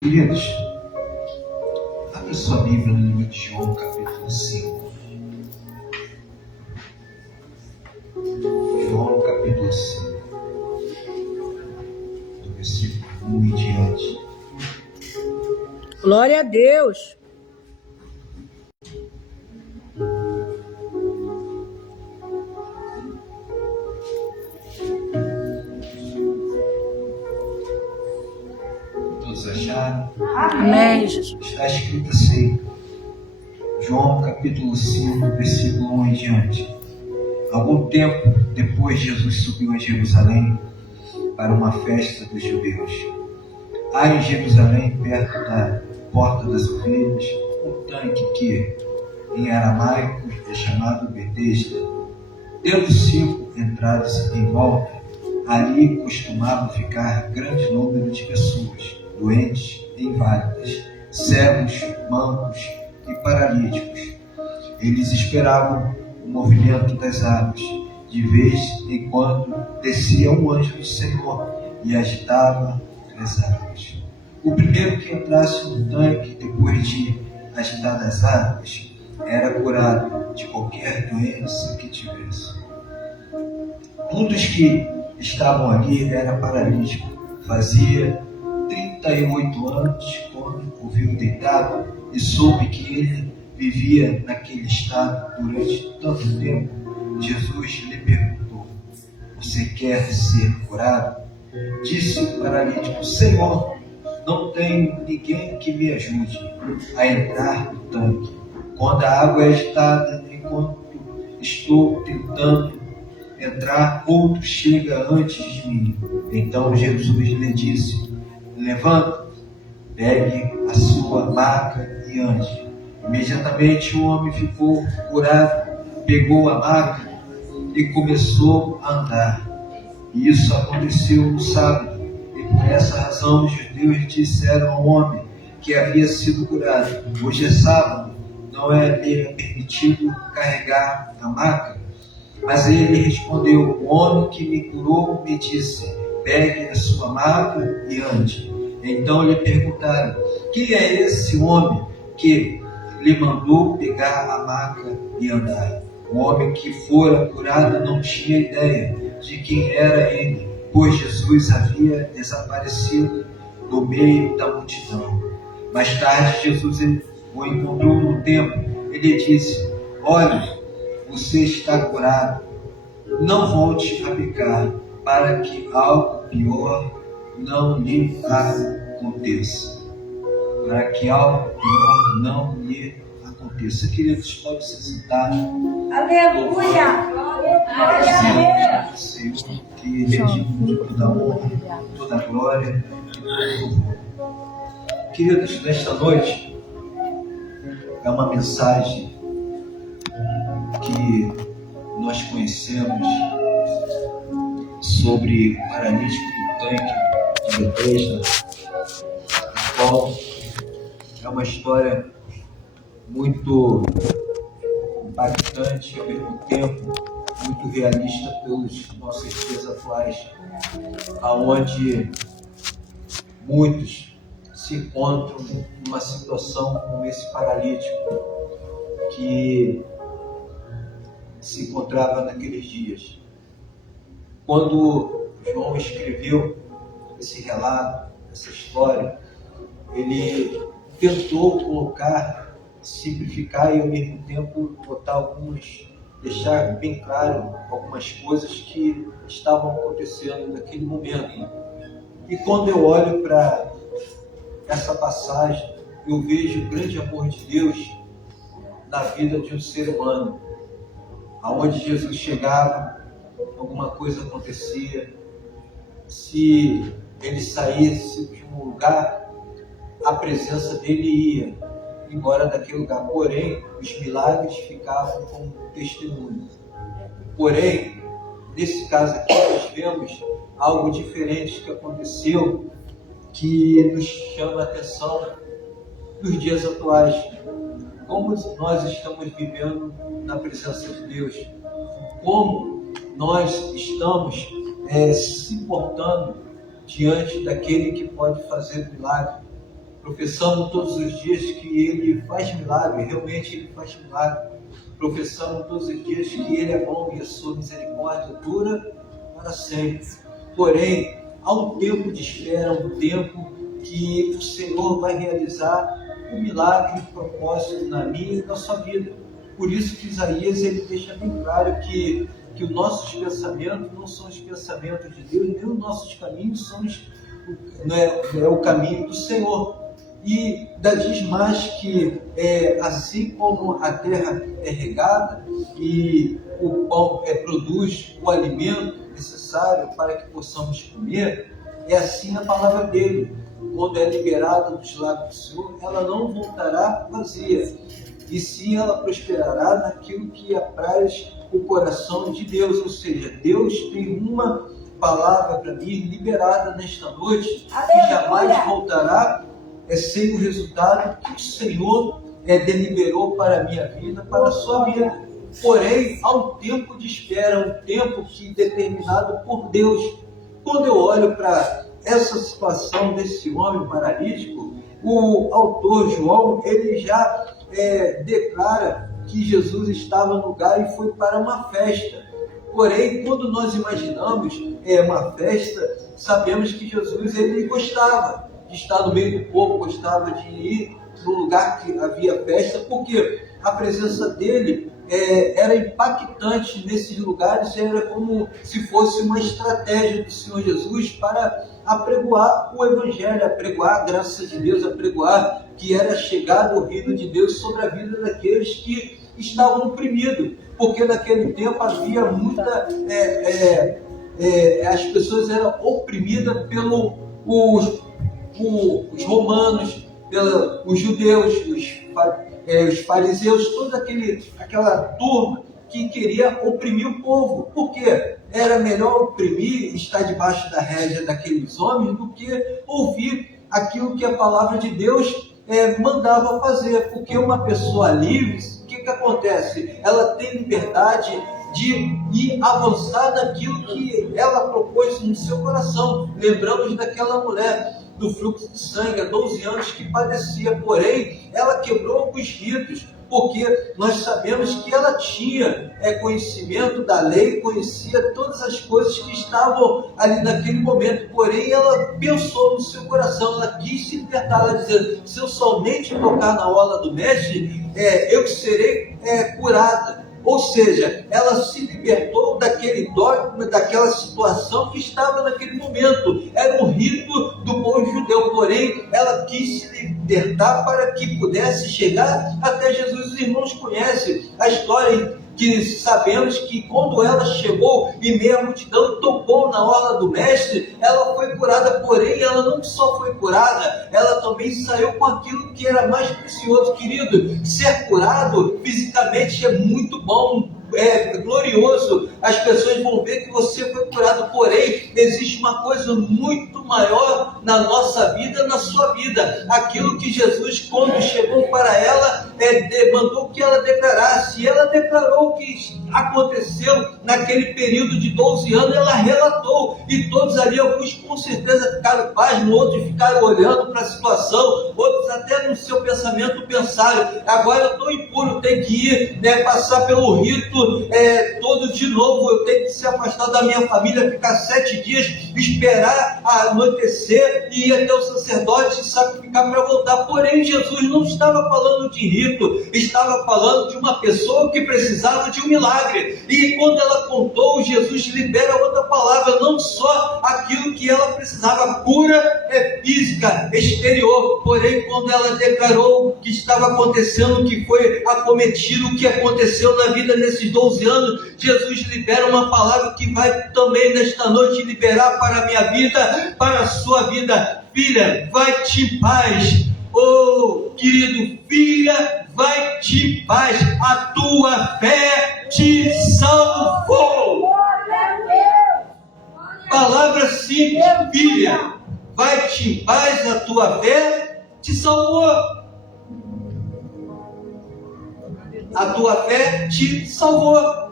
Queridos, abra sua Bíblia no livro de João, capítulo 5. João, capítulo 5, do versículo 1 em diante. Glória a Deus. Todos acharam? Amém, Jesus. Está escrito assim, João, capítulo 5, versículo 1 em diante. Algum tempo depois, Jesus subiu a Jerusalém para uma festa dos judeus. Há em Jerusalém, perto da Porta das Ovelhas, um tanque que, em aramaico, é chamado Betesda. Tendo 5 entradas em volta, ali costumava ficar grande número de pessoas, doentes e inválidas, cegos, mancos e paralíticos. Eles esperavam o movimento das águas. De vez em quando descia um anjo do Senhor e agitava as águas. O primeiro que entrasse no tanque, depois de agitar as águas, era curado de qualquer doença que tivesse. Um dos que estavam ali era paralítico. Fazia 38 anos quando o viu deitado e soube que ele vivia naquele estado durante tanto tempo. Jesus lhe perguntou: você quer ser curado? Disse o paralítico: Senhor, não tenho ninguém que me ajude a entrar no tanque quando a água é agitada. Enquanto estou tentando entrar, outro chega antes de mim. Então Jesus lhe disse: levanta, pegue a sua maca e ande. Imediatamente o homem ficou curado, pegou a maca e começou a andar. E isso aconteceu no sábado, e por essa razão os judeus disseram ao homem que havia sido curado: hoje é sábado, não é permitido carregar a maca? Mas ele respondeu: o homem que me curou me disse: pegue a sua maca e ande. Então lhe perguntaram: quem é esse homem que lhe mandou pegar a maca e andar? O homem que fora curado não tinha ideia de quem era ele, pois Jesus havia desaparecido do meio da multidão. Mais tarde, Jesus o encontrou no templo. Ele disse: olhe, você está curado. Não volte a pecar, para que algo pior não lhe aconteça. Para que algo pior não lhe aconteça. Queridos, pode se sentar. Aleluia! Glória a Deus! Senhor, que Ele é digno de toda a honra, toda a glória e todo o louvor. Queridos, nesta noite é uma mensagem que nós conhecemos sobre o paralítico do tanque de Betesda, a qual é uma história muito impactante, ao mesmo tempo muito realista pelos nossos dias atuais, aonde muitos se encontram numa situação como esse paralítico que se encontrava naqueles dias. Quando João escreveu esse relato, essa história, ele tentou colocar, simplificar e ao mesmo tempo deixar bem claro algumas coisas que estavam acontecendo naquele momento. E quando eu olho para essa passagem, eu vejo o grande amor de Deus na vida de um ser humano. Aonde Jesus chegava, alguma coisa acontecia. Se ele saísse de um lugar, a presença dele ia embora daquele lugar. Porém, os milagres ficavam como testemunho. Porém, nesse caso aqui, nós vemos algo diferente que aconteceu, que nos chama a atenção nos dias atuais. Como nós estamos vivendo na presença de Deus, como nós estamos se portando diante daquele que pode fazer milagre. Professamos todos os dias que Ele faz milagre, realmente Ele faz milagre. Professamos todos os dias que Ele é bom e a sua misericórdia dura para sempre. Porém, há um tempo de espera, um tempo que o Senhor vai realizar um milagre e propósito na minha e na sua vida. Por isso que Isaías ele deixa bem claro que os nossos pensamentos não são os pensamentos de Deus, nem os nossos caminhos são o caminho do Senhor. E diz mais que assim como a terra é regada e o pão produz o alimento necessário para que possamos comer, é assim a palavra dele. Quando é liberada dos lábios do Senhor, ela não voltará vazia, e sim ela prosperará naquilo que apraz o coração de Deus. Ou seja, Deus tem uma palavra para mim liberada nesta noite, que jamais voltará sem o resultado que o Senhor deliberou para a minha vida, para a sua vida. Porém, há um tempo de espera, um tempo que determinado por Deus. Quando eu olho para essa situação desse homem paralítico, o autor João, ele já declara que Jesus estava no lugar e foi para uma festa. Porém, quando nós imaginamos uma festa, sabemos que Jesus ele gostava de estar no meio do povo, gostava de ir no lugar que havia festa, porque a presença dele era impactante nesses lugares, era como se fosse uma estratégia do Senhor Jesus para apregoar o Evangelho, apregoar a graça de Deus, apregoar que era chegado o reino de Deus sobre a vida daqueles que estavam oprimidos, porque naquele tempo havia muita... as pessoas eram oprimidas pelos romanos, pelos judeus, os fariseus, toda aquela turma que queria oprimir o povo. Por quê? Era melhor oprimir, estar debaixo da rédea daqueles homens, do que ouvir aquilo que a palavra de Deus mandava fazer. Porque uma pessoa livre, o que acontece? Ela tem liberdade de ir avançar naquilo que ela propôs no seu coração. Lembramos daquela mulher do fluxo de sangue há 12 anos que padecia, porém ela quebrou os ritos, porque nós sabemos que ela tinha conhecimento da lei, conhecia todas as coisas que estavam ali naquele momento, porém ela pensou no seu coração, ela quis se libertar, ela dizia, se eu somente tocar na orla do mestre, eu serei curada. Ou seja, ela se libertou daquele dogma, daquela situação que estava naquele momento. Era um rito do povo judeu, porém, ela quis se libertar para que pudesse chegar até Jesus. Os irmãos conhecem a história que sabemos que quando ela chegou e meia multidão tocou na orla do mestre, ela foi curada, porém ela não só foi curada, ela também saiu com aquilo que era mais precioso. Querido, ser curado fisicamente é muito bom, glorioso, as pessoas vão ver que você foi curado, porém existe uma coisa muito maior na nossa vida, na sua vida, aquilo que Jesus, quando chegou para ela, mandou que ela declarasse, e ela declarou o que aconteceu naquele período de 12 anos, ela relatou, e todos ali, alguns com certeza ficaram pasmos, outros ficaram olhando para a situação, outros até no seu pensamento pensaram, agora eu estou impuro, tenho que ir, passar pelo rito todo de novo, eu tenho que se afastar da minha família, ficar 7 dias, esperar anoitecer e ir até o sacerdote sacrificar para voltar. Porém, Jesus não estava falando de rito, estava falando de uma pessoa que precisava de um milagre. E quando ela contou, Jesus libera outra palavra, não só aquilo que ela precisava, a cura física, exterior. Porém, quando ela declarou o que estava acontecendo, o que foi acometido, o que aconteceu na vida nesses 12 anos, Jesus libera uma palavra que vai também nesta noite liberar para a minha vida, para a sua vida. Filha, vai-te em paz. Oh, querido, filha, vai-te em paz. A tua fé te salvou. Palavra simples, filha, vai-te em paz, a tua fé te salvou. A tua fé te salvou.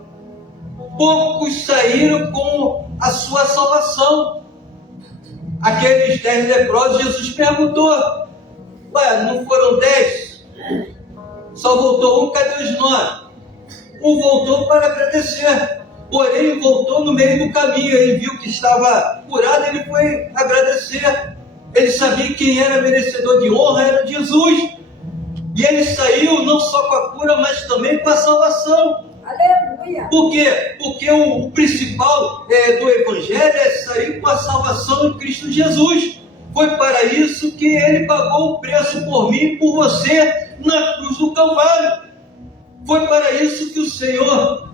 Poucos saíram com a sua salvação. Aqueles 10 leprosos, Jesus perguntou, Ué, não foram 10? Só voltou um, cadê os 9? Um voltou para agradecer. Porém, voltou no meio do caminho. Ele viu que estava curado, ele foi agradecer. Ele sabia que quem era merecedor de honra era Jesus. E ele saiu não só com a cura, mas também com a salvação. Aleluia. Por quê? Porque o principal do Evangelho é sair com a salvação em Cristo Jesus. Foi para isso que ele pagou o preço por mim e por você na cruz do Calvário. Foi para isso que o Senhor,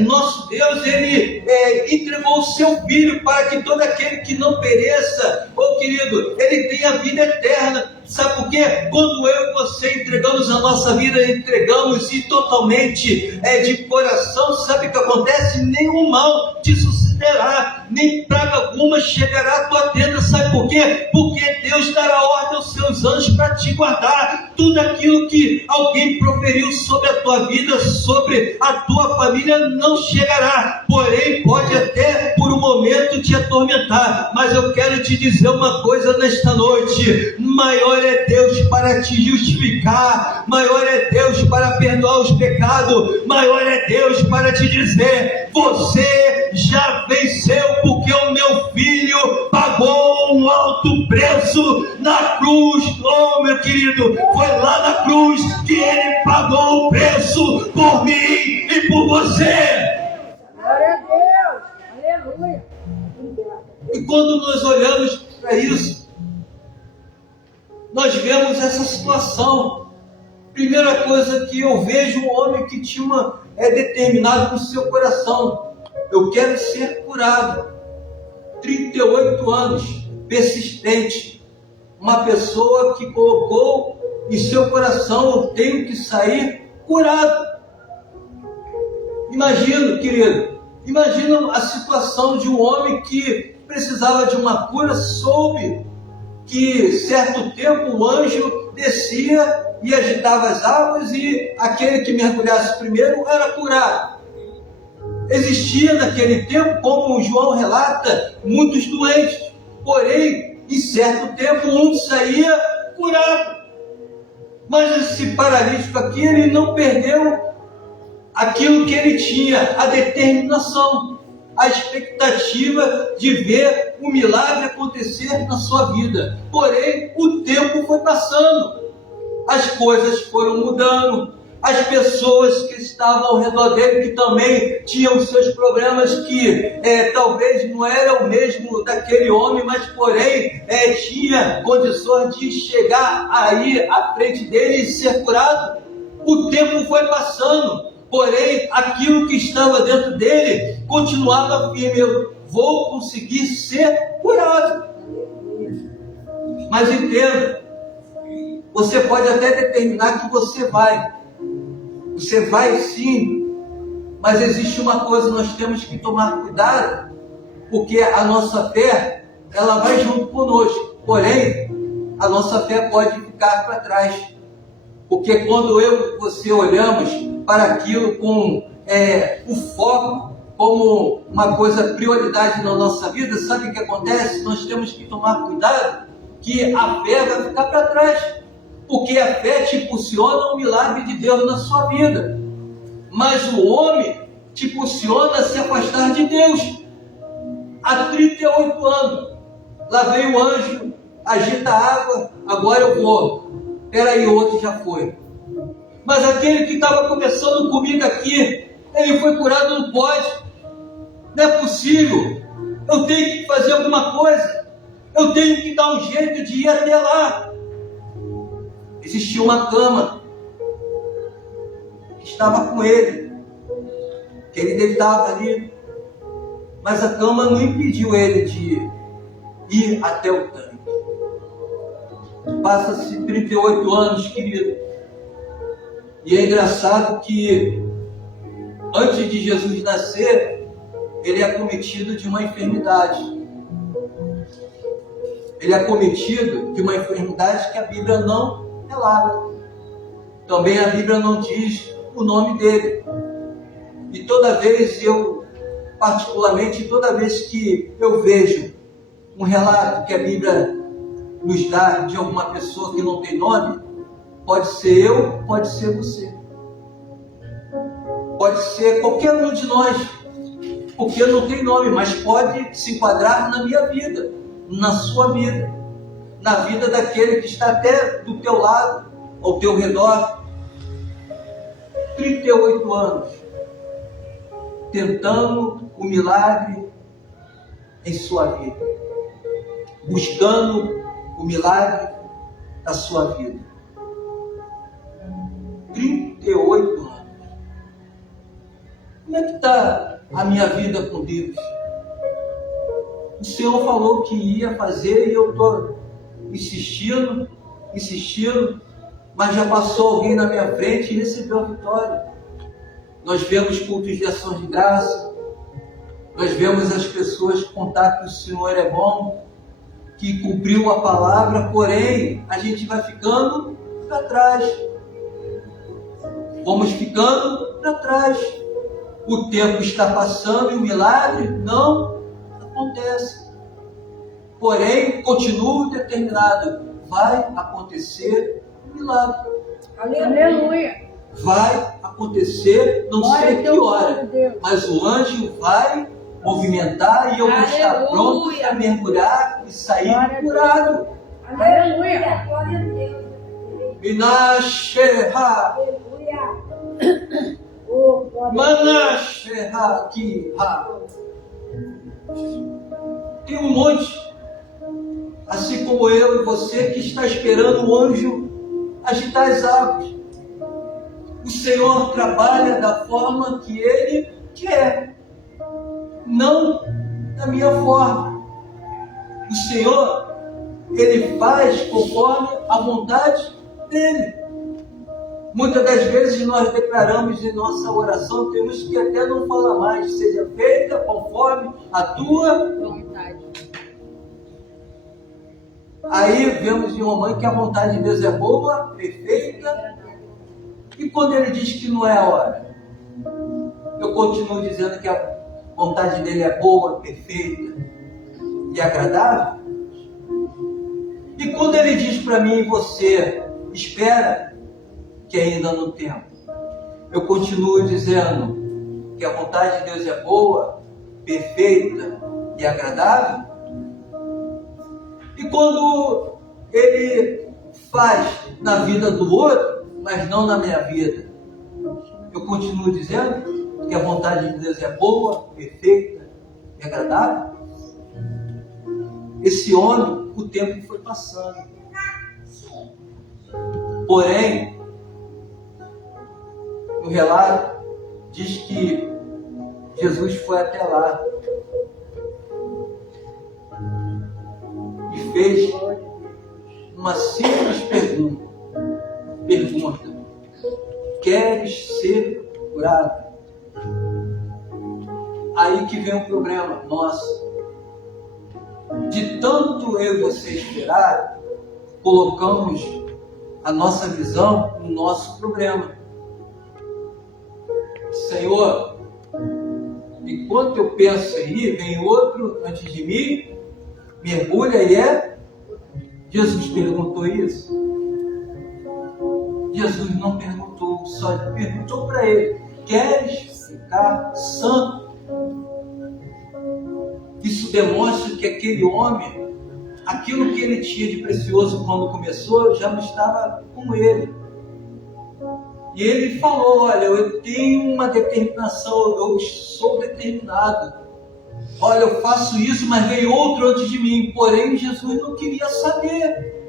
nosso Deus, Ele entregou o seu Filho para que todo aquele que não pereça, querido, ele tenha vida eterna. Sabe por quê? Quando eu e você entregamos a nossa vida, entregamos e totalmente de coração, sabe o que acontece? Nenhum mal te sucederá, nem praga alguma chegará à tua tenda. Sabe por quê? Porque Deus dará ordem aos seus anjos para te guardar. Tudo aquilo que alguém proferiu sobre a tua vida, sobre a tua família, não chegará. Porém, pode até por um momento te atormentar. Mas eu quero te dizer uma coisa nesta noite: maior é Deus para te justificar, maior é Deus para perdoar os pecados, maior é Deus para te dizer: você já venceu, porque o meu filho pagou um alto preço na cruz. Oh, meu querido, foi lá na cruz que ele pagou o preço por mim e por você. Glória a Deus. Aleluia. E quando nós olhamos para isso, nós vemos essa situação. Primeira coisa que eu vejo, um homem que tinha determinado no seu coração: eu quero ser curado. 38 anos, persistente. Uma pessoa que colocou em seu coração: eu tenho que sair curado. Imagina, querido, imagina a situação de um homem que precisava de uma cura. Soube que certo tempo o anjo descia e agitava as águas, e aquele que mergulhasse primeiro era curado. Existia naquele tempo, como João relata, muitos doentes, porém, em certo tempo um saía curado. Mas esse paralítico aqui, ele não perdeu aquilo que ele tinha, a determinação, a expectativa de ver um milagre acontecer na sua vida. Porém, o tempo foi passando, as coisas foram mudando, as pessoas que estavam ao redor dele, que também tinham os seus problemas, que talvez não era o mesmo daquele homem, mas porém tinha condições de chegar aí à frente dele e ser curado. O tempo foi passando, porém aquilo que estava dentro dele continuava firme: eu vou conseguir ser curado. Mas entenda, você pode até determinar que você vai sim, mas existe uma coisa: nós temos que tomar cuidado, porque a nossa fé, ela vai junto conosco, porém a nossa fé pode ficar para trás, porque quando eu e você olhamos para aquilo com o foco como uma coisa prioridade na nossa vida, sabe o que acontece? Nós temos que tomar cuidado, que a fé vai ficar para trás, porque a fé te impulsiona o milagre de Deus na sua vida, mas o homem te impulsiona a se afastar de Deus. Há 38 anos, lá veio o anjo, agita a água, agora eu vou. Peraí, o outro já foi. Mas aquele que estava conversando comigo aqui, ele foi curado, não pode. Não é possível. Eu tenho que fazer alguma coisa. Eu tenho que dar um jeito de ir até lá. Existia uma cama que estava com ele, que ele deitava ali, mas a cama não impediu ele de ir até o tanque. Passa-se 38 anos, querido, e é engraçado que antes de Jesus nascer, ele é acometido de uma enfermidade. Ele é acometido de uma enfermidade que a Bíblia não relata. Também a Bíblia não diz o nome dele. E toda vez particularmente, toda vez que eu vejo um relato que a Bíblia nos dar de alguma pessoa que não tem nome? Pode ser eu, pode ser você. Pode ser qualquer um de nós, porque não tem nome, mas pode se enquadrar na minha vida, na sua vida, na vida daquele que está até do teu lado, ao teu redor. 38 anos, tentando o milagre em sua vida, buscando o milagre da sua vida. 38 anos. Como é que está a minha vida com Deus? O Senhor falou que ia fazer e eu estou insistindo, mas já passou alguém na minha frente e recebeu a vitória. Nós vemos cultos de ação de graça, nós vemos as pessoas contar que o Senhor é bom, que cumpriu a palavra, porém a gente vai ficando para trás. Vamos ficando para trás. O tempo está passando e o milagre não acontece. Porém, continuo determinado, vai acontecer o milagre. Aleluia. Vai acontecer, não sei que hora, mas o anjo vai movimentar e eu vou estar pronto para mergulhar e sair curado. Aleluia. Glória a Deus. Minasherra, Aleluia. Oh, glória a Deus. Manasherra, Kiha. Tem um monte, assim como eu e você, que está esperando o anjo agitar as águas. O Senhor trabalha da forma que Ele quer, não da minha forma. O Senhor, Ele faz conforme a vontade dEle. Muitas das vezes nós declaramos em nossa oração, temos que até não falar mais, seja feita conforme a tua Vontade. Aí vemos em Romano que a vontade de Deus é boa, perfeita. E quando ele diz que não é a hora? Eu continuo dizendo que a vontade dele é boa, perfeita e agradável. E quando ele diz para mim e você, espera, que ainda não temos, eu continuo dizendo que a vontade de Deus é boa, perfeita e agradável. E quando ele faz na vida do outro, mas não na minha vida, eu continuo dizendo que a vontade de Deus é boa, perfeita e agradável. Esse homem, o tempo foi passando. Porém, no relato, diz que Jesus foi até lá e fez uma simples pergunta. Queres ser curado? Aí que vem o problema nosso. De tanto eu e você esperar, colocamos a nossa visão no nosso problema. Senhor, enquanto eu penso em ir, vem outro antes de mim, mergulha e é. Jesus perguntou isso? Jesus não perguntou, só perguntou para ele: queres ficar santo? Isso demonstra que aquele homem, aquilo que ele tinha de precioso quando começou, já não estava com ele. E ele falou: olha, eu tenho uma determinação, eu sou determinado. Olha, eu faço isso, mas veio outro antes de mim. Porém, Jesus não queria saber.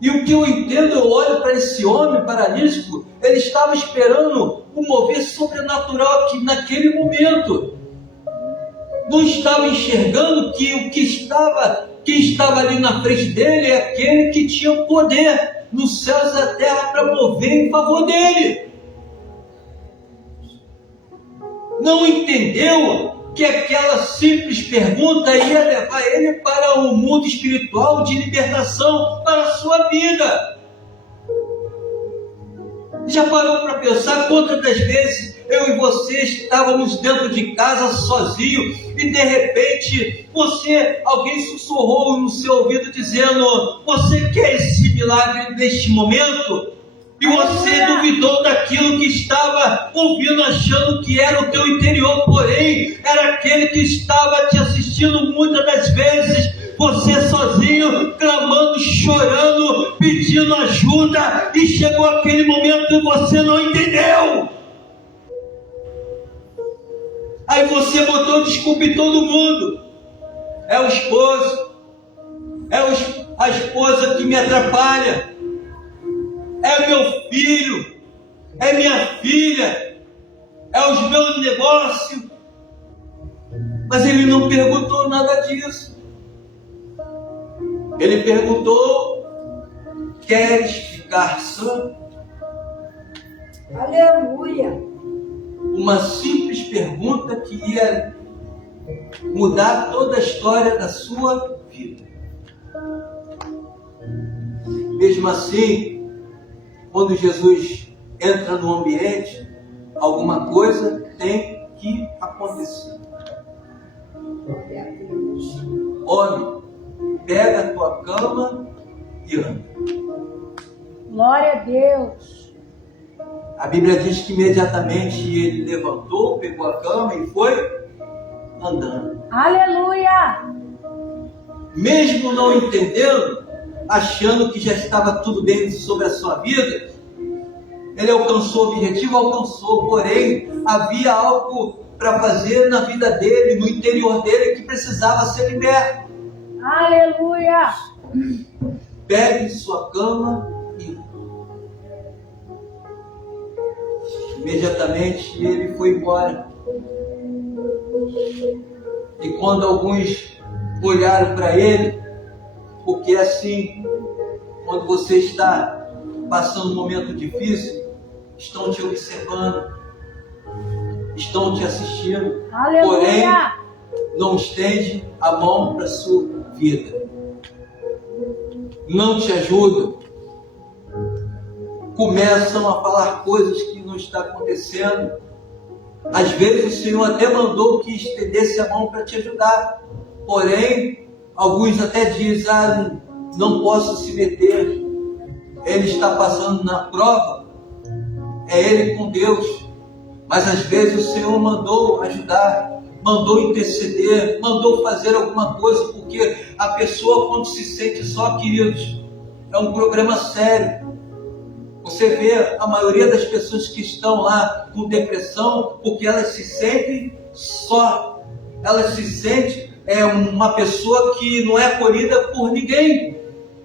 E o que eu entendo, eu olho para esse homem paralítico, ele estava esperando um mover sobrenatural aqui, naquele momento. Não estava enxergando que o que estava ali na frente dele é aquele que tinha poder nos céus e na terra para mover em favor dele. Não entendeu que aquela simples pergunta ia levar ele para um mundo espiritual de libertação para a sua vida. Já parou para pensar quantas das vezes eu e você estávamos dentro de casa sozinhos e de repente alguém sussurrou no seu ouvido dizendo: você quer esse milagre neste momento? E você duvidou daquilo que estava ouvindo, achando que era o teu interior, porém era aquele que estava te assistindo muitas das vezes. Você sozinho, clamando, chorando, pedindo ajuda, e chegou aquele momento e você não entendeu. Aí você botou desculpa em todo mundo. É o esposo, a esposa que me atrapalha, é meu filho, é minha filha, é os meus negócios. Mas ele não perguntou nada disso. Ele perguntou: queres ficar sã? Aleluia. Uma simples pergunta que ia mudar toda a história da sua vida. Mesmo assim, quando Jesus entra no ambiente, alguma coisa tem que acontecer. Homem, pega a tua cama e anda. Glória a Deus. A Bíblia diz que imediatamente ele levantou, pegou a cama e foi andando. Aleluia. Mesmo não entendendo, achando que já estava tudo bem sobre a sua vida, ele alcançou o objetivo, porém havia algo para fazer na vida dele, no interior dele, que precisava ser liberto. Aleluia. Pegue sua cama e imediatamente ele foi embora. E quando alguns olharam para ele, porque assim, quando você está passando um momento difícil, estão te observando, estão te assistindo, Aleluia. porém não estende a mão para a sua vida, não te ajudam, começam a falar coisas que não está acontecendo. Às vezes o Senhor até mandou que estendesse a mão para te ajudar, porém alguns até dizem: não posso se meter, ele está passando na prova, é ele com Deus. Mas às vezes o Senhor mandou ajudar, mandou interceder, mandou fazer alguma coisa, porque a pessoa, quando se sente só, queridos, é um problema sério. Você vê a maioria das pessoas que estão lá com depressão, porque elas se sentem só, elas se sentem uma pessoa que não é acolhida por ninguém.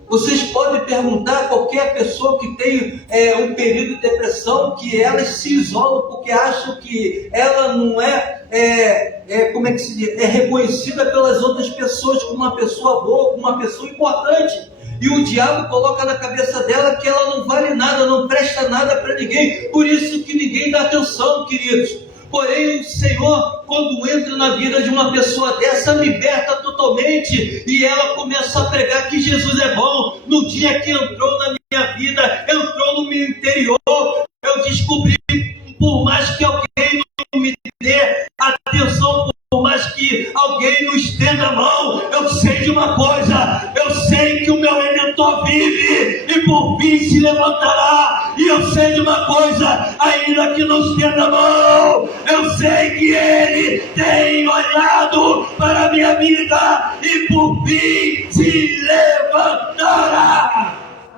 Vocês podem perguntar a qualquer pessoa que tem um período de depressão, que elas se isolam porque acham que ela não é reconhecida pelas outras pessoas como uma pessoa boa, como uma pessoa importante. E o diabo coloca na cabeça dela que ela não vale nada, não presta nada para ninguém. Por isso que ninguém dá atenção, queridos. Porém, o Senhor, quando entra na vida de uma pessoa dessa, liberta totalmente. E ela começa a pregar que Jesus é bom. No dia que entrou na minha vida, entrou no meu interior, eu descobri, por mais que alguém não me dê atenção, por mais que alguém não estenda a mão, eu sei de uma coisa: eu sei que o meu Redentor vive e por fim se levantará. E eu sei de uma coisa: ainda que não estenda a mão, eu sei que Ele tem olhado para a minha vida e por fim se levantará.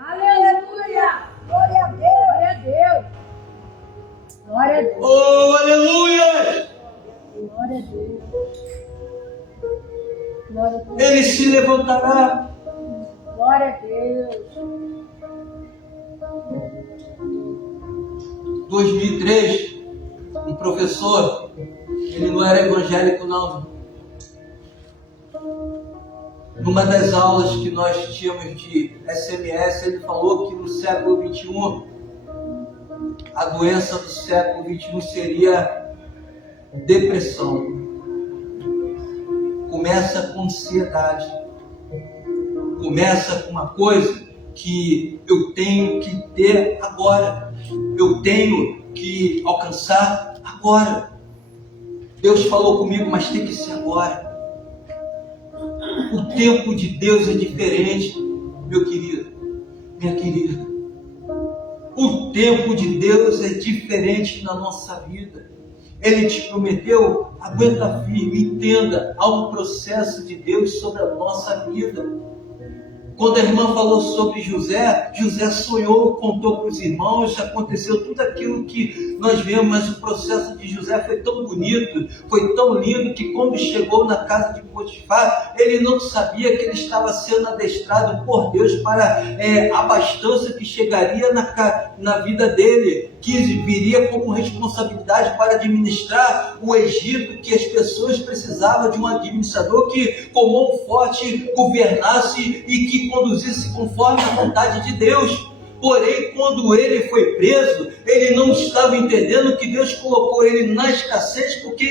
Aleluia. Glória a Deus. Glória a Deus. Glória a Deus. Oh, aleluia! Glória a Deus. Glória a Deus. Ele se levantará. Glória a Deus. 2003, um professor, ele não era evangélico não, numa das aulas que nós tínhamos de SMS, ele falou que no século XXI, a doença do século XXI seria depressão. Começa com ansiedade, começa com uma coisa que eu tenho que ter agora, eu tenho que alcançar agora. Deus falou comigo, mas tem que ser agora. O tempo de Deus é diferente, meu querido, minha querida. O tempo de Deus é diferente na nossa vida. Ele te prometeu, aguenta firme, entenda, há um processo de Deus sobre a nossa vida. Quando a irmã falou sobre José, José sonhou, contou para os irmãos, aconteceu tudo aquilo que nós vemos, mas o processo de José foi tão bonito, foi tão lindo, que quando chegou na casa de Potifar, ele não sabia que ele estava sendo adestrado por Deus para a abastança que chegaria na vida dele, que viria como responsabilidade para administrar o Egito, que as pessoas precisavam de um administrador que com mão forte governasse e que conduzisse conforme a vontade de Deus. Porém, quando ele foi preso, ele não estava entendendo que Deus colocou ele na escassez, porque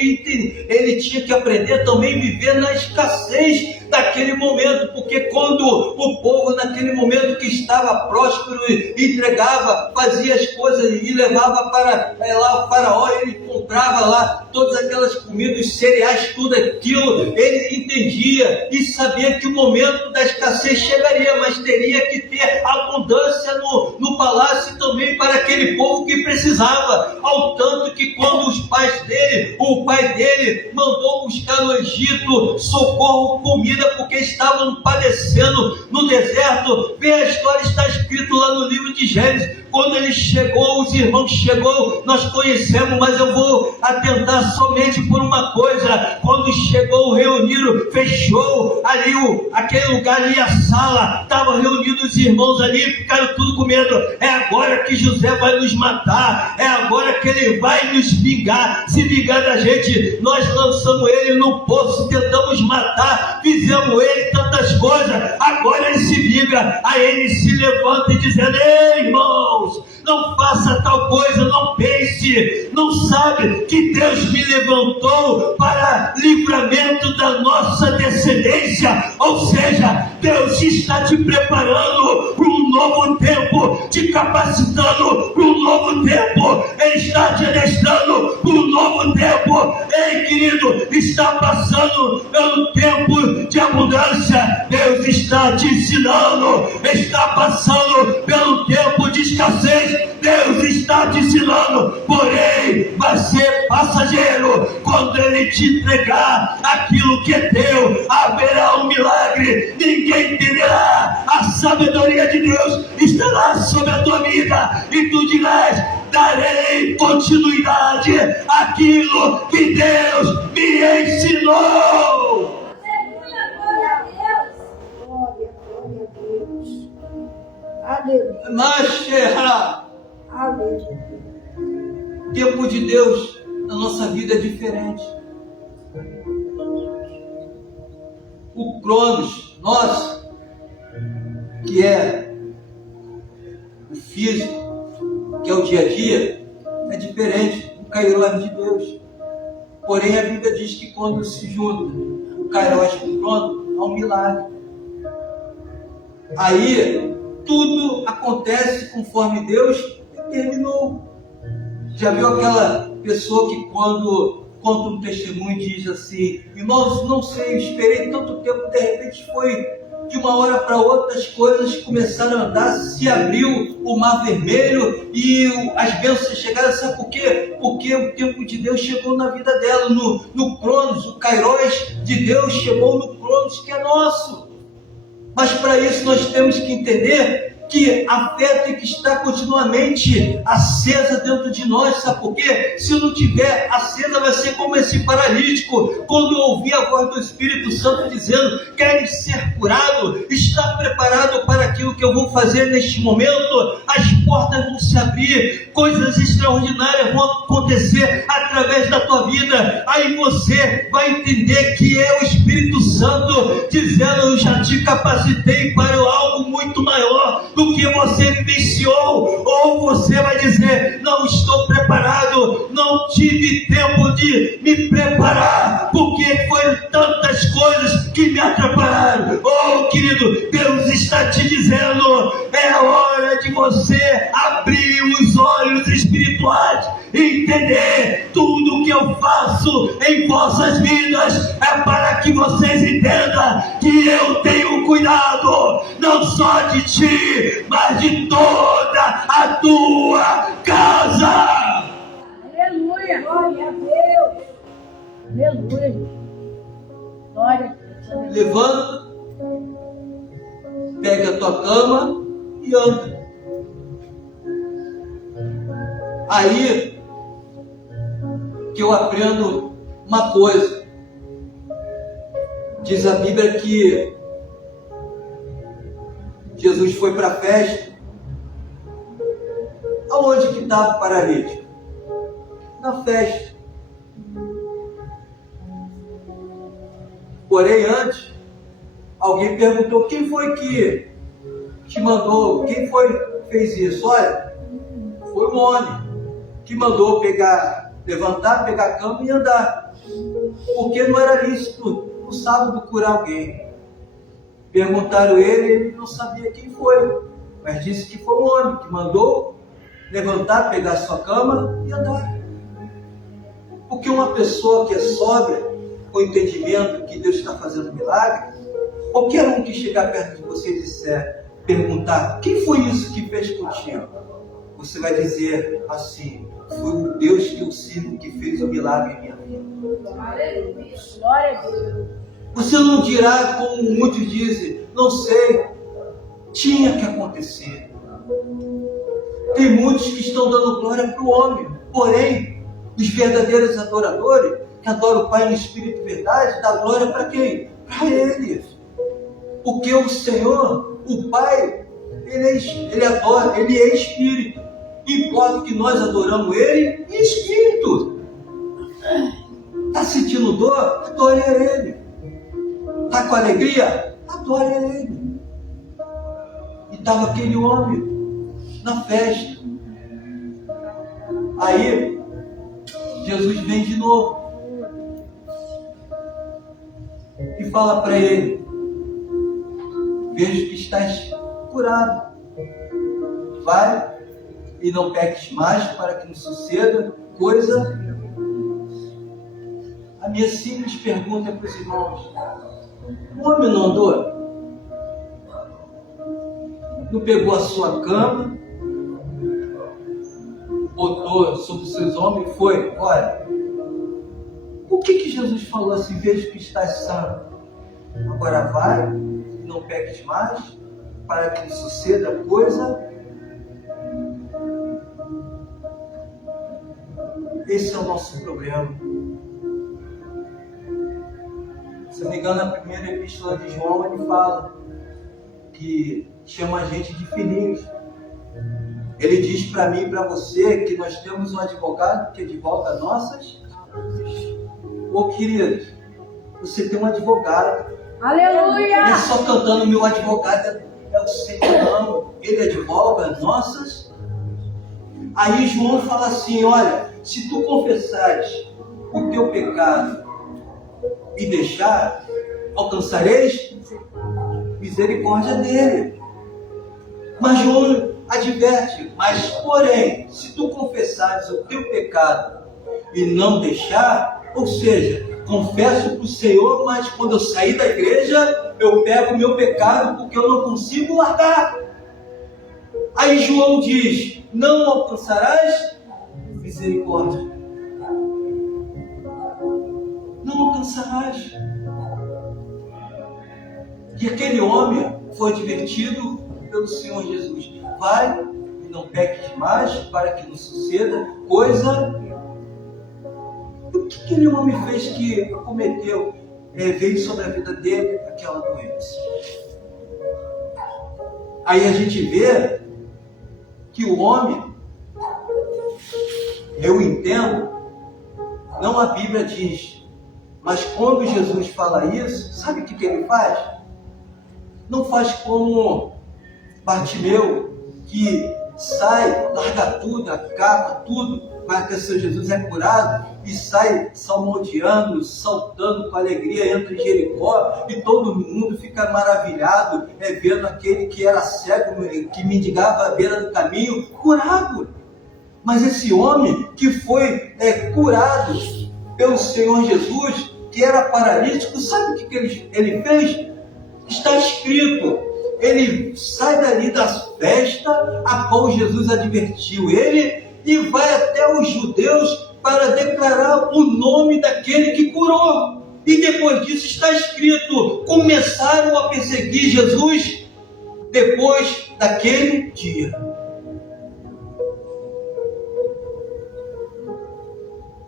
ele tinha que aprender também a viver na escassez daquele momento, porque quando o povo naquele momento que estava próspero entregava, fazia as coisas e levava para lá o faraó, ele comprava lá todas aquelas comidas, os cereais, tudo aquilo, ele entendia e sabia que o momento da escassez chegaria, mas teria que ter abundância no palácio também para aquele povo que precisava, ao tanto que quando os pais dele, o pai dele mandou buscar no Egito socorro, comida, porque estavam padecendo no deserto. Vê a história, está escrito lá no livro de Gênesis. Quando ele chegou, os irmãos chegou, nós conhecemos, mas eu vou atentar somente por uma coisa. Quando chegou, reuniram, fechou ali aquele lugar ali, a sala, estavam reunidos os irmãos ali, ficaram tudo com medo. É agora que José vai nos matar, é agora que ele vai nos vingar, se vingar da gente. Nós lançamos ele no poço, tentamos matar, fizemos ele tantas coisas, agora ele se vinga. Aí ele se levanta e dizendo: ei, irmão, não faça tal coisa, não pense, não sabe que Deus me levantou para livramento da nossa descendência. Ou seja, Deus está te preparando para um novo tempo, te capacitando para um novo tempo, Ele está te adestrando para um novo tempo. Ei, querido, está passando pelo tempo de abundância, Deus está te ensinando. Está passando pelo tempo de escassez, Deus está te ensinando. Porém, vai ser passageiro. Quando Ele te entregar aquilo que é teu, haverá um milagre, ninguém entenderá. A sabedoria de Deus estará sobre a tua vida e tu dirás: darei continuidade àquilo que Deus me ensinou. Glória a Deus. Glória a Deus. Aleluia. Nascerá. Aleluia. O tempo de Deus na nossa vida é diferente. O Cronos nosso, que é o físico, que é o dia a dia, é diferente do Kairos de Deus. Porém, a Bíblia diz que quando se junta o Kairos com o Cronos, há um milagre. Aí, tudo acontece conforme Deus determinou. Já viu aquela pessoa que quando conta um testemunho diz assim: irmãos, não sei, eu esperei tanto tempo, de repente foi de uma hora para outra, as coisas começaram a andar, se abriu o mar vermelho e as bênçãos chegaram. Sabe por quê? Porque o tempo de Deus chegou na vida dela, no Cronos, o Kairos de Deus chegou no Cronos que é nosso. Mas para isso nós temos que entender que a fé tem que estar continuamente acesa dentro de nós. Sabe por quê? Se não tiver acesa, vai ser como esse paralítico, quando ouvi a voz do Espírito Santo dizendo: queres ser curado? Está preparado para aquilo que eu vou fazer neste momento? As portas vão se abrir, coisas extraordinárias vão acontecer através da tua vida. Aí você vai entender que é o Espírito Santo dizendo: eu já te capacitei para algo muito maior do que você vivenciou. Ou você vai dizer: não estou preparado, não tive tempo de me preparar, porque foram tantas coisas que me atrapalharam. Oh, querido, Deus está te dizendo: é hora de você abrir os olhos espirituais e entender tudo que eu faço em vossas vidas é para que vocês entendam que eu tenho cuidado não só de ti, mas de toda a tua casa. Aleluia. Glória a Deus. Aleluia. Glória a Deus. Levanta, pega a tua cama e anda. Aí que eu aprendo uma coisa. Diz a Bíblia que Jesus foi para a festa. Aonde que estava o paralítico? Na festa. Porém, antes, alguém perguntou: quem foi que te mandou? Quem foi que fez isso? Olha, foi um homem que mandou levantar, pegar a cama e andar. Porque não era lícito no sábado curar alguém. Perguntaram ele não sabia quem foi, mas disse que foi um homem que mandou levantar, pegar a sua cama e andar. Porque uma pessoa que é sóbria, com entendimento que Deus está fazendo milagre, qualquer um que chegar perto de você e disser, perguntar, quem foi isso que fez contigo? Você vai dizer assim: foi o Deus que eu sirvo que fez o milagre em minha vida. Aleluia. Glória a Deus. Você não dirá como muitos dizem, não sei, tinha que acontecer. Tem muitos que estão dando glória para o homem, porém, os verdadeiros adoradores, que adoram o Pai em espírito e verdade, dá glória para quem? Para Ele. Porque o Senhor, o Pai, Ele adora, Ele é espírito. Importa que nós adoramos Ele em espírito. Está sentindo dor? Adore a Ele. Está com alegria? Adore a Ele. E estava aquele homem na festa. Aí, Jesus vem de novo e fala para ele: vejo que estás curado. Vai e não peques mais, para que não suceda coisa. A minha simples pergunta para os irmãos: o homem não andou? Não pegou a sua cama, botou sobre os seus ombros e foi? Olha, o que Jesus falou assim? Vejo que estás sã. Agora vai e não peques mais, para que não suceda coisa. Esse é o nosso problema. Se não me engano, na primeira epístola de João, ele fala que chama a gente de filhinhos. Ele diz para mim e para você que nós temos um advogado que advoga nossas. Ô queridos, você tem um advogado. Aleluia. Não é só cantando meu advogado, é o Senhor, não. Ele advoga nossas. Aí João fala assim: olha, se tu confessares o teu pecado e deixar, alcançareis misericórdia dele. Mas João adverte: mas porém, se tu confessares o teu pecado e não deixar, ou seja, confesso para o Senhor, mas quando eu sair da igreja, eu pego o meu pecado porque eu não consigo largar. Aí João diz: não alcançarás misericórdia. Não alcançarás. E aquele homem foi advertido pelo Senhor Jesus: vai e não peques mais, para que não suceda coisa. O que aquele homem fez que cometeu? Veio sobre a vida dele aquela doença. Aí a gente vê que o homem, eu entendo, não a Bíblia diz, mas quando Jesus fala isso, sabe o que ele faz? Não faz como Bartimeu, que sai, larga tudo, a capa, tudo, vai até seu Jesus, é curado, e sai salmodiando, saltando com alegria, entra em Jericó, e todo mundo fica maravilhado, vendo aquele que era cego, que mendigava à beira do caminho, curado. Mas esse homem que foi curado pelo Senhor Jesus, que era paralítico, sabe o que ele fez? Está escrito, ele sai dali da festa a qual Jesus advertiu ele e vai até os judeus para declarar o nome daquele que curou. E depois disso está escrito, começaram a perseguir Jesus depois daquele dia.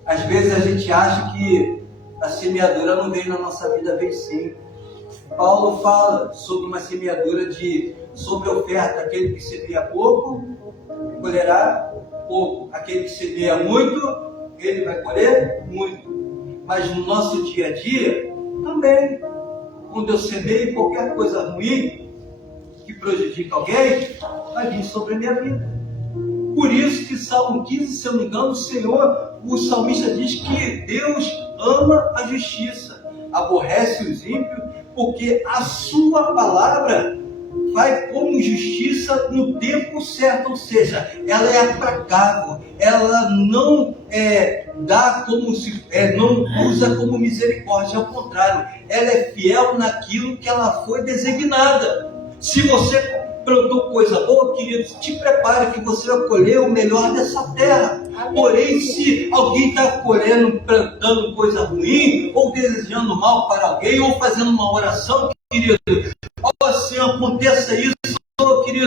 Às vezes a gente acha que a semeadura não veio na nossa vida, veio sim. Paulo fala sobre uma semeadura sobre oferta. Aquele que semeia pouco, colherá pouco. Aquele que semeia muito, ele vai colher muito. Mas no nosso dia a dia, também, quando eu semeio qualquer coisa ruim, que prejudica alguém, vai vir sobre a minha vida. Por isso que Salmo 15, se eu não me engano, o salmista diz que Deus ama a justiça, aborrece os ímpios, porque a sua palavra vai como justiça no tempo certo, ou seja, ela é aplagável, ela não dá como não usa como misericórdia, ao contrário, ela é fiel naquilo que ela foi designada. Se você plantou coisa boa, querido, te prepare que você vai colher o melhor dessa terra. Porém, se alguém está colhendo, plantando coisa ruim, ou desejando mal para alguém, ou fazendo uma oração, querido, ó Senhor, aconteça isso, querido,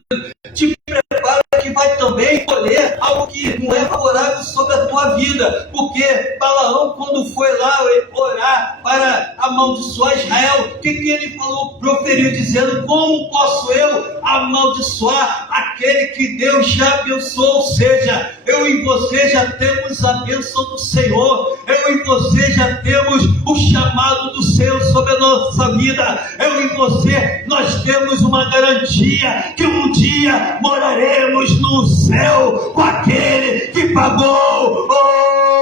te prepara que vai também colher algo que não é favorável sobre a tua vida, porque Balaão, quando foi lá orar para amaldiçoar Israel, o que ele falou? Proferiu dizendo, como posso eu amaldiçoar aquele que Deus já abençoou? Ou seja, eu e você já temos a bênção do Senhor, eu e você já temos o chamado do Senhor sobre a nossa vida, eu e você, nós temos uma garantia que um dia moraremos no céu com aquele que pagou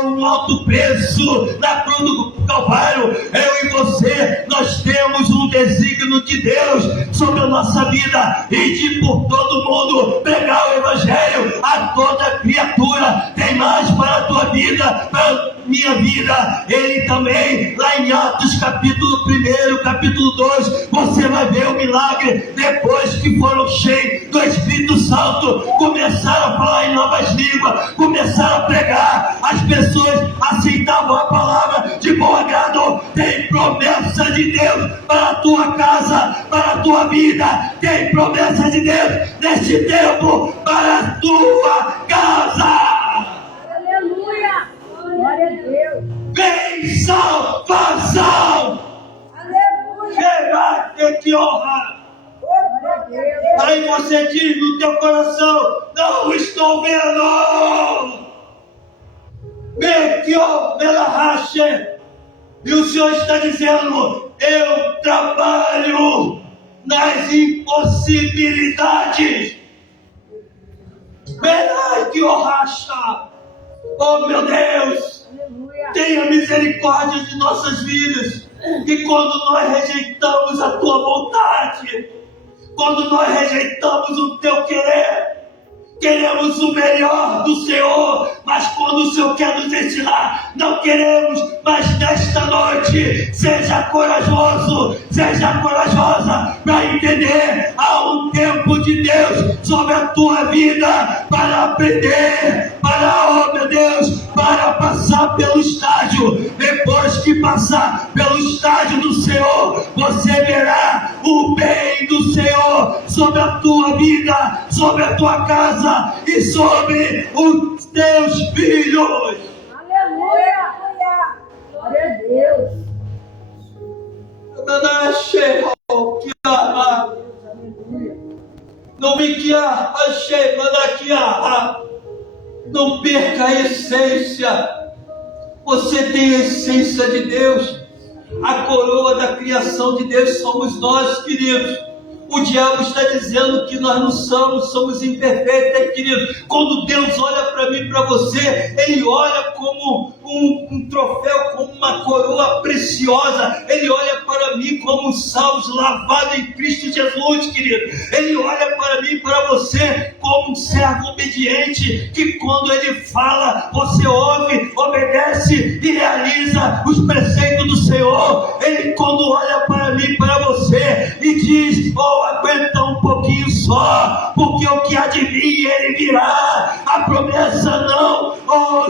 um alto preço na cruz do Calvário. Eu e você, nós temos um desígnio de Deus sobre a nossa vida e de por todo mundo pregar o Evangelho a toda criatura. Tem mais para a tua vida, para a minha vida. Ele também, lá em Atos capítulo 1, capítulo 2, você vai ver o milagre. Depois que foram cheios do Espírito Santo, começaram a falar em novas línguas, começaram a pregar, as pessoas aceitavam a palavra de bom agrado. Tem promessa de Deus para a tua casa, para a tua vida. Tem promessa de Deus neste tempo para a tua casa. Aleluia! Glória a Deus! Vem salvação! Aleluia! Quem vai ter que honrar? Glória a Deus! Aí você diz no teu coração, não estou vendo. Meteor pela racha. E o Senhor está dizendo, eu trabalho nas impossibilidades. Meteor racha. Oh meu Deus, Aleluia! tenha misericórdia de nossas vidas. E quando nós rejeitamos a tua vontade, quando nós rejeitamos o teu querer, queremos o melhor do Senhor, mas quando o Senhor quer nos ensinar, não queremos. Mas nesta noite, seja corajoso, seja corajosa para entender, há um tempo de Deus sobre a tua vida para aprender, para, oh meu Deus, para passar pelo estágio. Depois que passar pelo estágio do Senhor, você verá o bem do Senhor sobre a tua vida, sobre a tua casa e sobre os teus filhos. Aleluia! Glória a Deus! Não me guiar, achei, não perca a essência. Você tem a essência de Deus. A coroa da criação de Deus somos nós, queridos. O diabo está dizendo que nós não somos imperfeitos, querido. Quando Deus olha para mim, para você, Ele olha como um troféu, como uma coroa preciosa. Ele olha para mim como salvos, lavados em Cristo Jesus, querido. Ele olha para mim, para você, como como um servo obediente, que quando ele fala, você ouve, obedece e realiza os preceitos do Senhor. Ele quando olha para mim, para você, e diz, aguenta um pouquinho só, porque o que há de mim, ele virá. A promessa não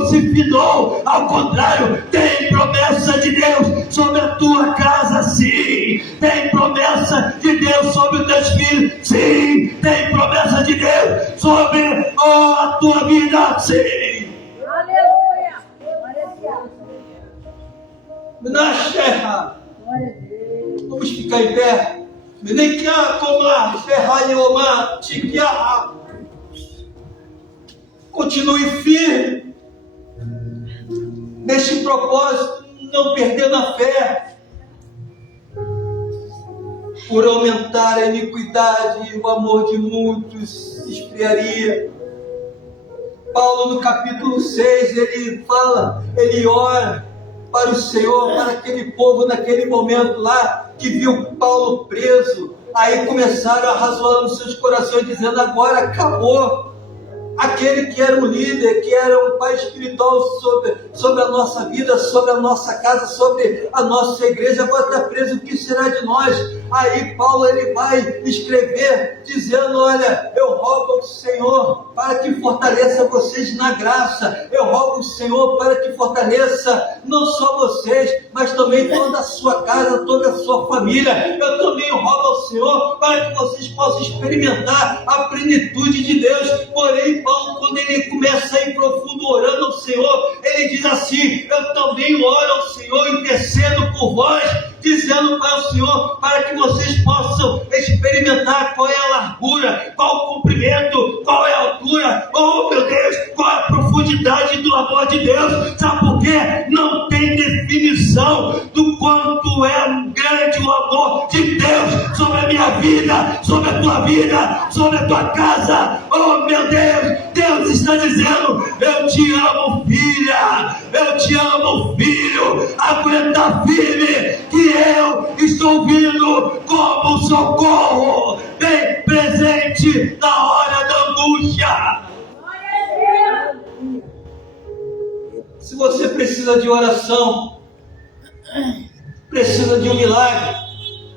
se findou, ao contrário, tem promessa de Deus sobre a tua casa, sim. Tem promessa de Deus sobre os teus filhos, sim. Tem promessa de Deus sobre a tua vida, sim. Aleluia. Glória a Deus. Na terra, Glória a Deus. vamos ficar em pé. Continue firme neste propósito, não perdendo a fé, por aumentar a iniquidade, o amor de muitos se esfriaria. Paulo no capítulo 6, ele fala, ele ora para o Senhor, para aquele povo naquele momento lá, que viu Paulo preso. Aí começaram a razoar nos seus corações, dizendo, agora acabou. Aquele que era um líder, que era um pai espiritual sobre a nossa vida, sobre a nossa casa, sobre a nossa igreja, agora está preso, o que será de nós? Aí Paulo ele vai escrever, dizendo, olha, eu rogo ao Senhor para que fortaleça vocês na graça. Eu rogo ao Senhor para que fortaleça não só vocês, mas também toda a sua casa, toda a sua família. Eu também rogo ao Senhor para que vocês possam experimentar a plenitude de Deus. Porém, Paulo, quando ele começa a ir profundo orando ao Senhor, ele diz assim, eu também oro ao Senhor, intercedo por vós, dizendo para o Senhor, para que vocês possam experimentar qual é a largura, qual o comprimento, qual é a altura, oh meu Deus, qual é a profundidade do amor de Deus. Sabe por quê? Não tem definição do quanto é grande o amor de Deus sobre a minha vida, sobre a tua vida, sobre a tua casa. Oh meu Deus, Deus está dizendo, eu te amo, filha, eu te amo, filho, aguenta firme, que eu estou vindo como socorro, bem presente na hora da angústia. Glória a Deus. Se você precisa de oração, precisa de um milagre,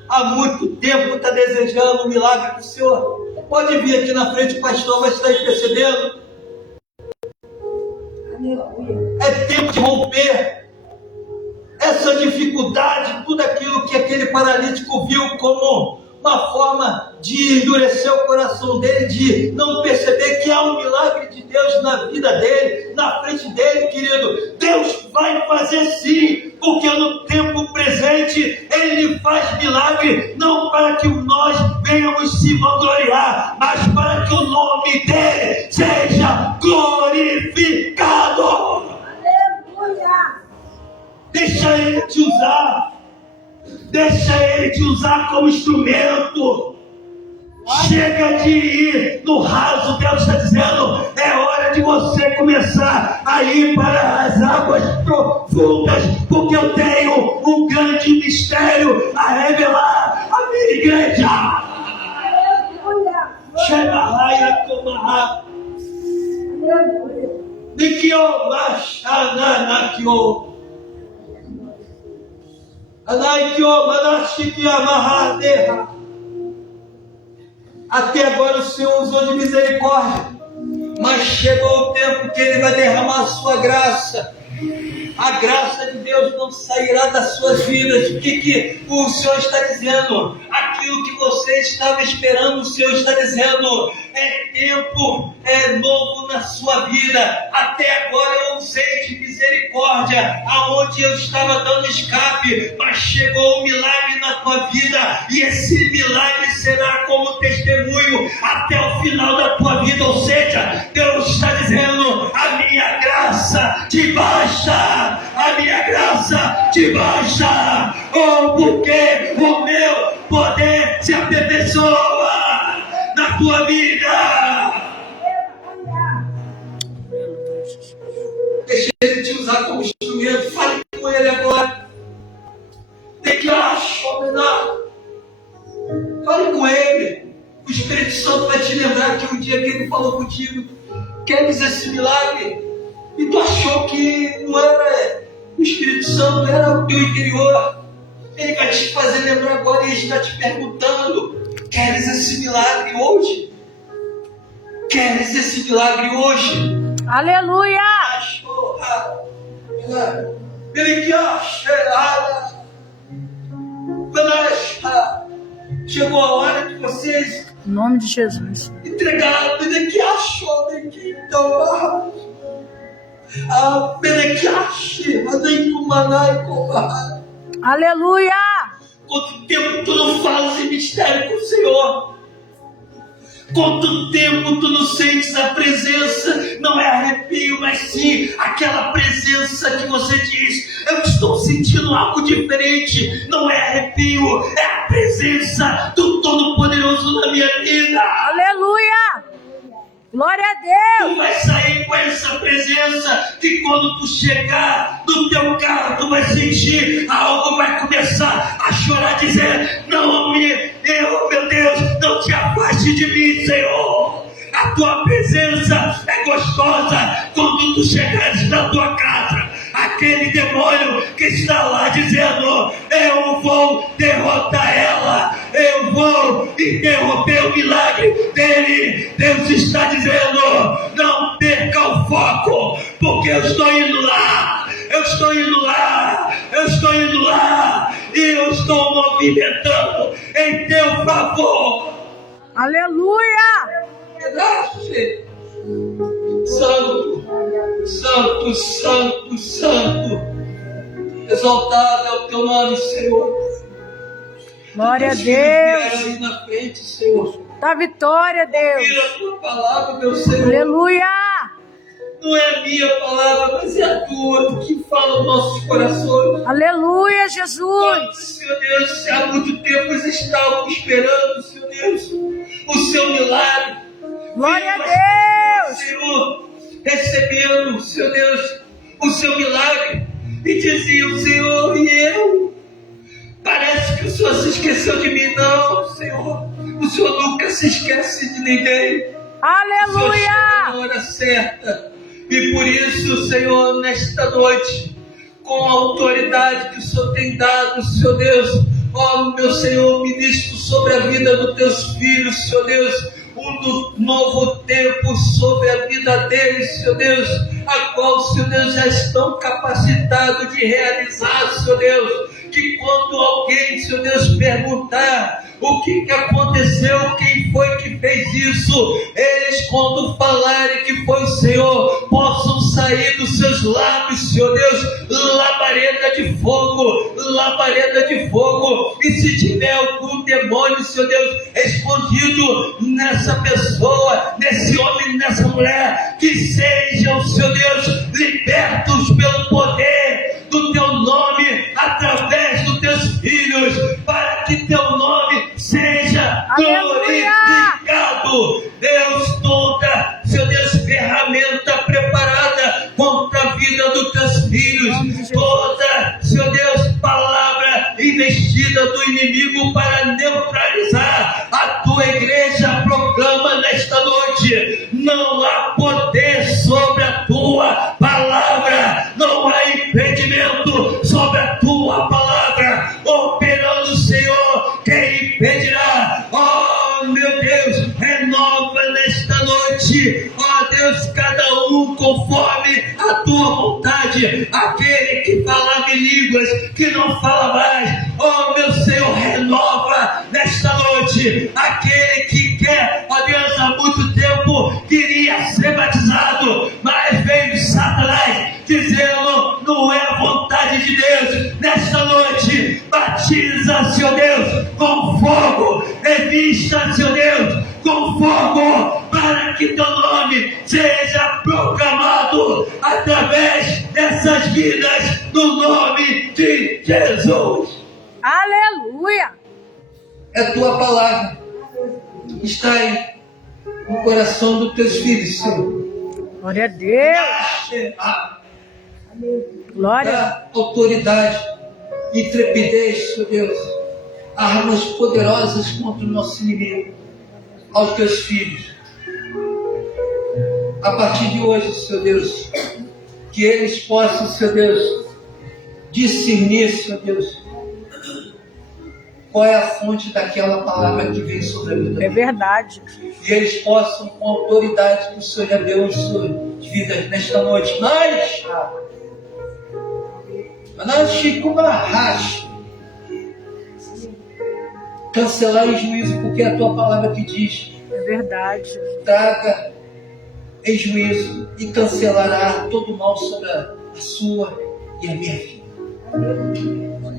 há muito tempo está desejando um milagre do Senhor, pode vir aqui na frente, o pastor vai estar intercedendo. Aleluia. É tempo de romper essa dificuldade, tudo aquilo que aquele paralítico viu como uma forma de endurecer o coração dele, de não perceber que há um milagre de Deus na vida dele, na frente dele, querido. Deus vai fazer sim, porque no tempo presente Ele faz milagre, não para que nós venhamos se vangloriar, mas para que o nome dele seja glorificado. Aleluia. Deixa Ele te usar. Deixa Ele te usar como instrumento. Chega de ir no raso. Deus está dizendo, é hora de você começar a ir para as águas profundas, porque eu tenho um grande mistério a revelar à minha igreja. Aleluia. Chega raia comará. Aleluia. Nikio machananakio. Anaikio manashikia mahadeha. Até agora o Senhor usou de misericórdia, mas chegou o tempo que Ele vai derramar a sua graça. A graça de Deus não sairá das suas vidas. O que o Senhor está dizendo? Aquilo que você estava esperando, o Senhor está dizendo, é tempo, é novo na sua vida. Até agora eu usei de misericórdia, aonde eu estava dando escape, mas chegou um milagre na tua vida, e esse milagre será como testemunho até o final da tua vida. Ou seja, Deus está dizendo, a minha graça te basta. A minha graça te basta, porque o meu poder se aperfeiçoa na tua vida. Deixa Ele te usar como instrumento. Fale com Ele agora. Declare, fale com Ele. O Espírito Santo vai te lembrar que um dia que ele falou contigo, queres esse milagre? E tu achou que não era o Espírito Santo, era o teu interior. Ele vai te fazer lembrar agora e está te perguntando, queres esse milagre hoje? Queres esse milagre hoje? Aleluia! Chegou a hora de vocês Em nome de Jesus. entregar a Benequiacho, a Benequiache, a Neikumanai Kobai. Aleluia! Quanto tempo tu não falas em mistério com o Senhor? Quanto tempo tu não sentes a presença? Não é arrepio, mas sim aquela presença que você diz: eu estou sentindo algo diferente. Não é arrepio, é a presença do Todo-Poderoso na minha vida. Aleluia! Glória a Deus! Tu vai sair com essa presença que quando tu chegar no teu carro, tu vai sentir algo, vai começar a chorar, dizer: não meu Deus, não te afaste de mim, Senhor. A tua presença é gostosa quando tu chegares na tua casa. Aquele demônio que está lá dizendo: eu vou derrotar ela, eu vou interromper o milagre dele. Deus está dizendo: não perca o foco, porque eu estou indo lá, eu estou indo lá, eu estou indo lá, e eu estou movimentando em teu favor. Aleluia! Santo, santo, santo, santo, exaltado é o teu nome, Senhor. Glória a Teus filhos vieram Deus! aí na frente, Senhor. Da vitória, Deus! Vira a tua palavra, meu Senhor. Aleluia! Não é a minha palavra, mas é a tua que fala aos nossos corações. Aleluia, Jesus! Senhor Deus, se há muito tempo eles estavam esperando, Senhor Deus, o seu milagre. Glória a Deus! Senhor, recebendo, Senhor Deus, o seu milagre, e diziam: Senhor, e eu? Parece que o Senhor se esqueceu de mim. Não, Senhor, o Senhor nunca se esquece de ninguém. O Senhor Aleluia! chega na hora certa, e por isso, Senhor, nesta noite, com a autoridade que o Senhor tem dado, Senhor Deus, ó meu Senhor, ministro sobre a vida dos teus filhos, Senhor Deus, um novo tempo sobre a vida deles, Senhor Deus, a qual, Senhor Deus, já estão capacitados de realizar, Senhor Deus, que quando alguém, Senhor Deus, perguntar o que aconteceu, quem foi que fez isso, eles, quando falarem que foi o Senhor, possam sair dos seus lábios, Senhor Deus, labareda de fogo, e se tiver algum demônio, Senhor Deus, escondido nessa pessoa, nesse homem, nessa mulher, que sejam, Senhor Deus, libertos pelo poder do teu nome, através dos teus filhos, para que teu nome seja glorificado. Deus, toda, Senhor Deus, ferramenta preparada contra a vida dos teus filhos, toda, Senhor Deus, palavra investida do inimigo para neutralizar a tua igreja, proclama nesta noite: não há poder sobre a tua palavra, não há impedimento sobre a tua palavra, operando, Senhor, quem impedirá? Oh meu Deus, renova nesta noite, ó Deus, cada um conforme a tua vontade. Aquele que falava em línguas, que não fala mais, ó meu Senhor, renova nesta noite. Aquele que quer, ó Deus, há muito tempo queria ser batizado, mas veio Satanás dizendo: não é a vontade de Deus. Nesta noite, batiza, Senhor Deus, com fogo, revista, Senhor Deus, com fogo, para que teu nome seja proclamado através dessas vidas, no nome de Jesus. Aleluia! É tua palavra que está aí no coração dos teus filhos, Senhor. Glória a Deus! Glória! Dá autoridade, intrepidez, Senhor Deus, armas poderosas contra o nosso inimigo, aos teus filhos. a partir de hoje, Senhor Deus, que eles possam, Senhor Deus, discernir, Senhor Deus, qual é a fonte daquela palavra que vem sobre a vida É deles. verdade. E eles possam, com a autoridade que o Senhor já deu em suas vidas nesta noite, cancelar em juízo, porque é a tua palavra que diz: É verdade. traga em juízo e cancelará todo o mal sobre a sua e a minha vida.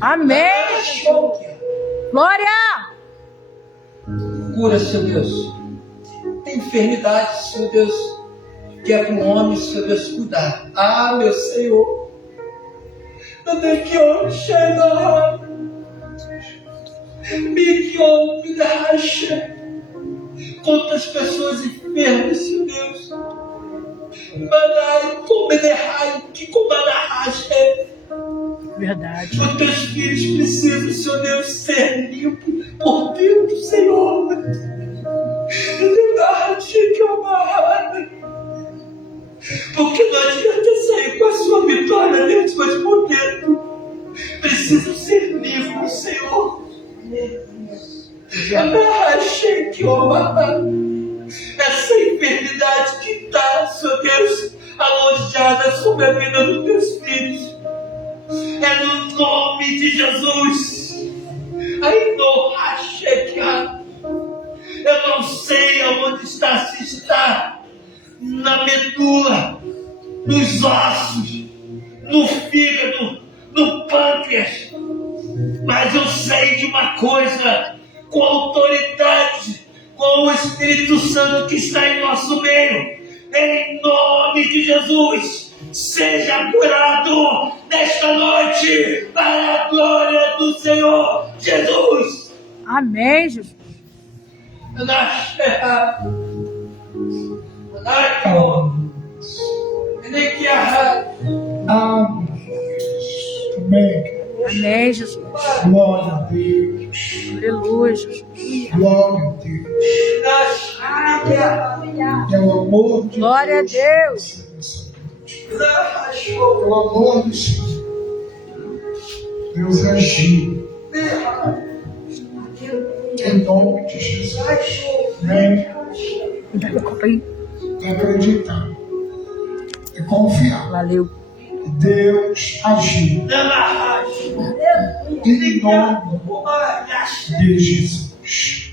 Amém. Glória. Cura, Senhor Deus. Tem enfermidade, Senhor Deus, que é para o homem, Senhor Deus, cuidar. Ah, meu Senhor. Meu Deus, que homem chega. Que homem me racha. Quantas pessoas enfermas, Senhor Deus. Mandai, como derrai, que como racha. Verdade. Os teus filhos precisam, Senhor Deus, ser limpos por dentro, Senhor. Porque não adianta sair com a sua vitória, Deus, mas por dentro precisam ser limpos, Senhor. Essa enfermidade que está, Senhor Deus, alojada sobre a vida dos teus filhos, é no nome de Jesus. Eu não sei aonde está, se está na medula, nos ossos, no fígado, no pâncreas, mas eu sei de uma coisa, com a autoridade, com o Espírito Santo que está em nosso meio, em nome de Jesus, seja curado nesta noite, para a glória do Senhor Jesus. Amém, Jesus. Amém. Amém, Jesus. Glória a Deus. Aleluia, Jesus. Glória a Deus. Aleluia. É o amor de Glória a Deus. É o amor do Senhor. Deus agiu. Em nome de Jesus. Vem Pega a copa aí. acreditar e confiar. Valeu. Que Deus agiu. Em nome de Jesus.